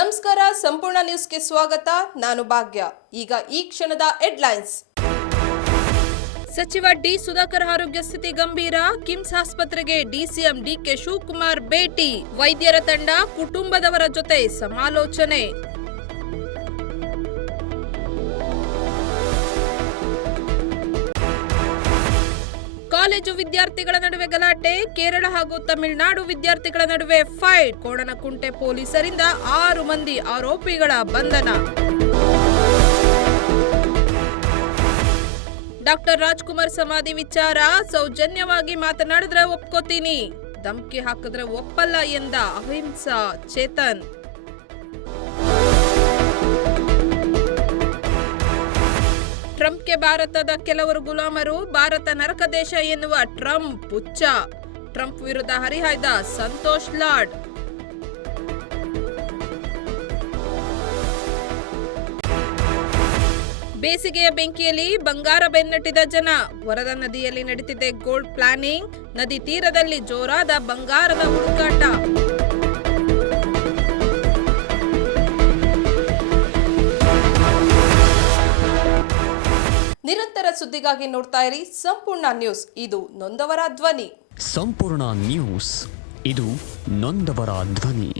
ನಮಸ್ಕಾರ, ಸಂಪೂರ್ಣ ನ್ಯೂಸ್ಗೆ ಸ್ವಾಗತ. ನಾನು ಭಾಗ್ಯ. ಈಗ ಈ ಕ್ಷಣದ ಹೆಡ್ಲೈನ್ಸ್. ಸಚಿವ ಡಿ ಸುಧಾಕರ್ ಆರೋಗ್ಯ ಸ್ಥಿತಿ ಗಂಭೀರ. ಕಿಮ್ಸ್ ಆಸ್ಪತ್ರೆಗೆ ಡಿಸಿಎಂ ಡಿಕೆ ಶಿವಕುಮಾರ್ ಭೇಟಿ. ವೈದ್ಯರ ತಂಡ ಕುಟುಂಬದವರ ಜೊತೆ ಸಮಾಲೋಚನೆ. ಕಾಲೇಜು ವಿದ್ಯಾರ್ಥಿಗಳ ನಡುವೆ ಗಲಾಟೆ. ಕೇರಳ ಹಾಗೂ ತಮಿಳುನಾಡು ವಿದ್ಯಾರ್ಥಿಗಳ ನಡುವೆ ಫೈಟ್. ಕೋಣನಕುಂಟೆ ಪೊಲೀಸರಿಂದ 6 ಮಂದಿ ಆರೋಪಿಗಳ ಬಂಧನ. ಡಾಕ್ಟರ್ ರಾಜ್ಕುಮಾರ್ ಸಮಾಧಿ ವಿಚಾರ ಸೌಜನ್ಯವಾಗಿ ಮಾತನಾಡಿದ್ರೆ ಒಪ್ಕೋತೀನಿ, ಧಮ್ಕಿ ಹಾಕಿದ್ರೆ ಒಪ್ಪಲ್ಲ ಎಂದ ಅಹಿಂಸಾ ಚೇತನ್. ಟ್ರಂಪ್ಗೆ ಭಾರತದ ಕೆಲವರು ಗುಲಾಮರು, ಭಾರತ ನರಕ ದೇಶ ಎನ್ನುವ ಟ್ರಂಪ್ ಹುಚ್ಚ. ಟ್ರಂಪ್ ವಿರುದ್ಧ ಹರಿಹಾಯ್ದ ಸಂತೋಷ್ ಲಾಡ್. ಬೇಸಿಗೆಯ ಬೆಂಕಿಯಲ್ಲಿ ಬಂಗಾರ ಬೆನ್ನಟ್ಟಿದ ಜನ. ವರದಾ ನದಿಯಲ್ಲಿ ನಡೀತಿದೆ ಗೋಲ್ಡ್ ಪ್ಲಾನಿಂಗ್. ನದಿ ತೀರದಲ್ಲಿ ಜೋರಾದ ಬಂಗಾರದ ಹುಡುಕಾಟ. ನಿರಂತರ ಸುದ್ದಿಗಾಗಿ ನೋಡ್ತಾ ಇರಿ ಸಂಪೂರ್ಣ ನ್ಯೂಸ್. ಇದು ನೊಂದವರ ಧ್ವನಿ. ಸಂಪೂರ್ಣ ನ್ಯೂಸ್, ಇದು ನೊಂದವರ ಧ್ವನಿ.